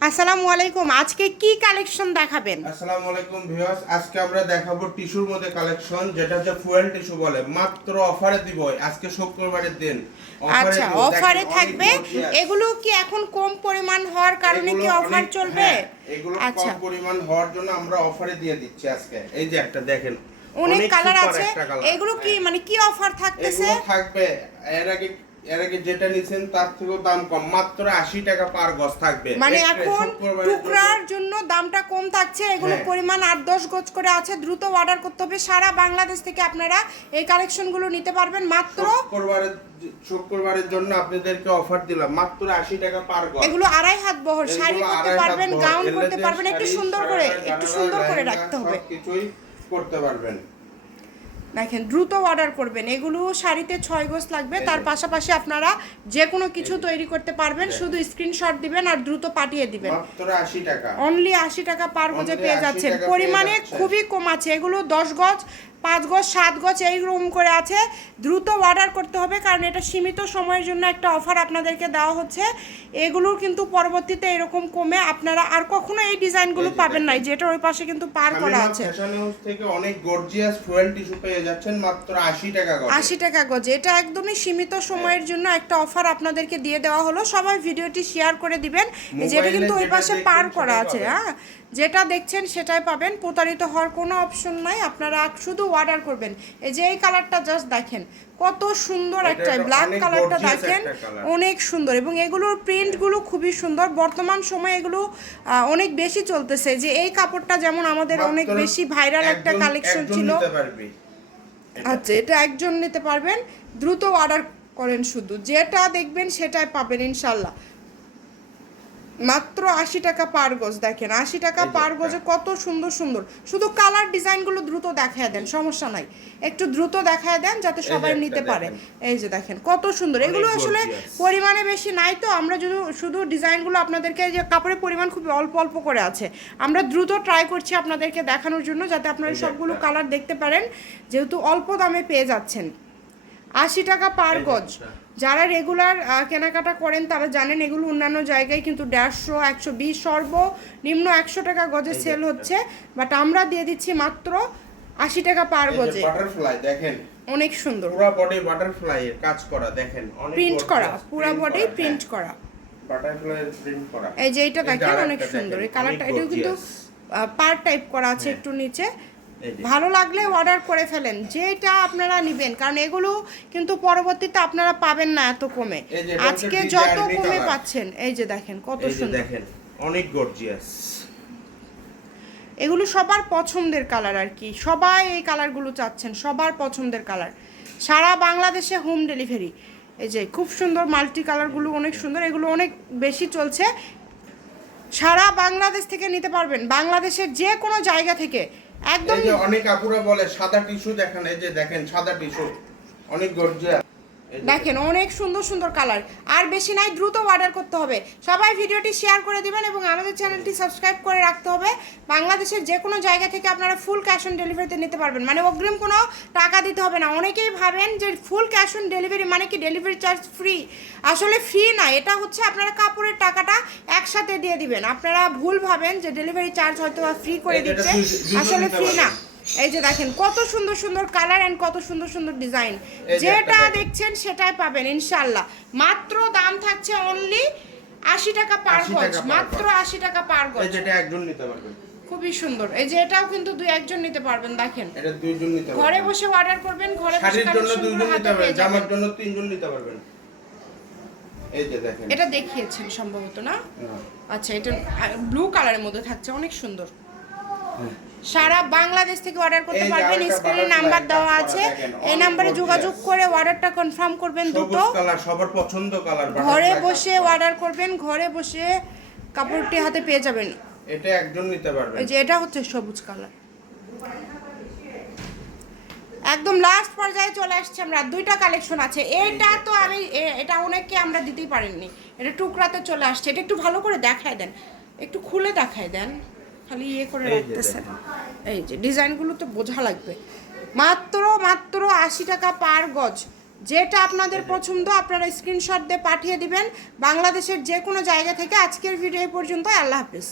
আসসালামু আলাইকুম আজকে কি কালেকশন দেখাবেন? আসসালামু আলাইকুম ভিউয়ার্স আজকে আমরা দেখাবো টিস্যুর মধ্যে কালেকশন যেটা হচ্ছে ফুয়েল টিস্যু বলে। মাত্র অফারে দিব আজকে শুক্রবারের দিন। আচ্ছা অফারে থাকবে। এগুলো কি এখন কম পরিমাণ হওয়ার কারণে কি অফার চলবে? হ্যাঁ, এগুলো আচ্ছা। কম পরিমাণ হওয়ার জন্য আমরা অফারে দিয়ে দিচ্ছি আজকে। এই যে একটা দেখেন অনেক কালার আছে। এগুলো কি হ্যাঁ। মানে কি অফার থাকতেছে? থাকবে এর আগে এর আগে যেটা নিছেন তার থেকেও দাম কম। মাত্র আশি টাকা পার গজ থাকবে। মানে এখন শুক্রবারের টুকরার জন্য দামটা কম থাকছে। এগুলো হ্যাঁ। পরিমাণ আট দশ গজ করে আছে। দ্রুত অর্ডার করতে হবে। সারা বাংলাদেশ থেকে আপনারা এই কালেকশনগুলো নিতে পারবেন। মাত্র শুক্রবারের শুক্রবারের জন্য আপনাদেরকে অফার দিলাম। মাত্র আশি টাকা পার গজ। এগুলো আড়াই হাত বহর। শাড়ি করতে পারবেন গাউন করতে পারবেন একটু সুন্দর করে একটু সুন্দর করে রাখতে হবে। সবকিছুই করতে পারবেন। দেখেন দ্রুত অর্ডার করবেন। এগুলো শাড়িতে ছয় গোছ লাগবে। তার পাশাপাশি আপনারা যে কোনো কিছু তৈরি করতে পারবেন। শুধু স্ক্রিনশট দিবেন আর দ্রুত পাঠিয়ে দিবেন। অনলি আশি টাকা। পার গজে পেয়ে 80 যাচ্ছেন। পরিমাণে খুবই কম আছে। এগুলো দশ গজ পাঁচ গজ সাত গজ এই রুম করে আছে। দ্রুত অর্ডার করতে হবে কারণ এটা সীমিত সময়ের জন্য একটা অফার আপনাদেরকে দেওয়া হচ্ছে। এগুলোর কিন্তু পরবর্তীতে এরকম কমে আপনারা আর কখনো এই ডিজাইনগুলো পাবেন নাই যেটা ওই পাশে কিন্তু পার করা আছে। থেকে অনেক গর্জিয়াস ফুয়েল টিস্যু পেয়ে যাচ্ছেন মাত্র আশি টাকা গজ। আশি টাকা গজে। এটা একদমই সীমিত সময়ের জন্য একটা অফার আপনাদেরকে দিয়ে দেওয়া হলো। সবাই ভিডিওটি শেয়ার করে দিবেন। যেটা কিন্তু ওই পাশে পার করা আছে হ্যাঁ। যেটা দেখছেন সেটাই পাবেন। প্রতারিত হওয়ার কোনো অপশন নাই। আপনারা শুধু অর্ডার করবেন। এই যে এই কালারটা জাস্ট দেখেন কত সুন্দর একটা ব্ল্যাক কালারটা দেখেন অনেক সুন্দর। এবং এগুলোর প্রিন্টগুলো খুবই সুন্দর। বর্তমান সময়ে এগুলো অনেক বেশি চলতেছে। যে এই কাপড়টা যেমন আমাদের অনেক বেশি ভাইরাল একটা কালেকশন ছিল। আচ্ছা এটা একজন নিতে পারবেন। দ্রুত অর্ডার করেন শুধু। যেটা দেখবেন সেটাই পাবেন ইনশাল্লাহ। মাত্র আশি টাকা পার গজ দেখেন আশি টাকা পার। গজে কত সুন্দর সুন্দর। শুধু কালার ডিজাইনগুলো দ্রুত দেখায় দেন সমস্যা নাই। একটু দ্রুত দেখায় দেন যাতে সবাই নিতে পারে। এই যে দেখেন কত সুন্দর। এগুলো আসলে পরিমাণে বেশি নাই তো আমরা যদি শুধু ডিজাইনগুলো আপনাদেরকে যে কাপড়ের পরিমাণ খুবই অল্প অল্প করে আছে। আমরা দ্রুত ট্রাই করছি আপনাদেরকে দেখানোর জন্য যাতে আপনারা সবগুলো কালার দেখতে পারেন যেহেতু অল্প দামে পেয়ে যাচ্ছেন। আশি টাকা পার গজ। যারা রেগুলার কেনাকাটা করেন তারা জানেন এগুলো অন্যান্য জায়গায় কিন্তু দেড়শো একশো বিশ সর্বনিম্ন একশো টাকা গজে সেল হচ্ছে। বাট আমরা দিয়ে দিচ্ছি মাত্র আশি টাকা পার গজে। বাটারফ্লাই দেখেন। অনেক সুন্দর। পুরো বডি বাটারফ্লাই এর কাজ করা দেখেন। অনেক প্রিন্ট করা পুরা বডি প্রিন্ট হ্যাঁ, করা। বাটারফ্লাই প্রিন্ট করা। এই যে এটা দেখেন অনেক সুন্দর। এই কালারটা এটাও কিন্তু। পার টাইপ করা আছে হ্যাঁ। একটু নিচে। ভালো লাগলে অর্ডার করে ফেলেন যেটা আপনারা নেবেন কারণ এগুলো কিন্তু পরবর্তীতে আপনারা পাবেন না এত কমে। আজকে যত কমে পাচ্ছেন এই যে দেখেন কত সুন্দর। দেখেন অনেক গর্জিয়াস এগুলো সবার পছন্দের কালার আর কি সবাই এই কালারগুলো চাচ্ছেন সবার পছন্দের কালার সারা বাংলাদেশে হোম ডেলিভারি এই যে খুব সুন্দর মাল্টি কালারগুলো অনেক সুন্দর এগুলো অনেক বেশি চলছে। সারা বাংলাদেশ থেকে নিতে পারবেন। বাংলাদেশের যে কোনো জায়গা থেকে। একদম অনেক আপুরা বলে সাদা টিস্যু দেখেন এই যে দেখেন সাদা টিস্যু। অনেক গর্জিয়াস দেখেন। অনেক সুন্দর সুন্দর কালার আর বেশি নাই দ্রুত অর্ডার করতে হবে। সবাই ভিডিওটি শেয়ার করে দিবেন এবং আমাদের চ্যানেলটি সাবস্ক্রাইব করে রাখতে হবে। বাংলাদেশের যে কোনো জায়গা থেকে আপনারা ফুল ক্যাশ অন ডেলিভারিতে নিতে পারবেন। মানে অগ্রিম কোনো টাকা দিতে হবে না। অনেকেই ভাবেন যে ফুল ক্যাশ অন ডেলিভারি মানে কি ডেলিভারি চার্জ ফ্রি আসলে ফ্রি না এটা হচ্ছে আপনারা কাপড়ের টাকাটা একসাথে দিয়ে দিবেন। আপনারা ভুল ভাবেন যে ডেলিভারি চার্জ হয়তো ফ্রি করে দিচ্ছে। আসলে ফ্রি না। এই যে দেখেন কত সুন্দর সুন্দর কালার অ্যান্ড কত সুন্দর সুন্দর ডিজাইন যেটা দেখছেন সেটাই পাবেন ইনশাল্লাহ মাত্র দাম থাকছে অনলি আশি টাকা পার 80 গজ মাত্র। আশি টাকা পার গজ। যেটা একজন নিতে পারবেন। খুবই সুন্দর। এই যে এটাও কিন্তু দুই একজন নিতে পারবেন দেখেন। এটা দুইজন নিতে ঘরে বসে অর্ডার করবেন ঘরে বসে জন্য দুইজন নিতে পারবেন জামার। জন্য তিনজন নিতে পারবেন। এই যে দেখেন। এটা দেখিয়েছেন সম্ভবত না? না। আচ্ছা এটা ব্লু কালারের মধ্যে থাকছে অনেক সুন্দর। হ্যাঁ। সারা বাংলাদেশ থেকে অর্ডার করতে পারবেন। স্ক্রিনে নাম্বার দেওয়া আছে। এই নাম্বারে যোগাযোগ করে অর্ডারটা কনফার্ম করবেন কালার সবার পছন্দ কালার ঘরে বসে অর্ডার করবেন ঘরে বসে কাপড়টি হাতে পেয়ে যাবেন। এটা একজন নিতে পারবেন। এই যে এটা হচ্ছে সবুজ কালার একদম লাস্ট পর্যায়ে চলে আসছে আমরা। দুইটা কালেকশন আছে। এটা তো আমি এটা অনেককে আমরা দিতেই পারিনি। এটা টুকরাতে চলে আসছে। এটা একটু ভালো করে দেখায় দেন। একটু খুলে দেখায় দেন। খালি ইয়ে করে রাখতেছেন দেখেন। এই যে ডিজাইনগুলো তো বোঝা লাগবে। মাত্র মাত্র আশি টাকা পার গজ। যেটা আপনাদের পছন্দ আপনারা স্ক্রিনশট দিয়ে পাঠিয়ে দিবেন। বাংলাদেশের যে কোনো জায়গা থেকে আজকের ভিডিও পর্যন্ত আল্লাহ হাফিজ।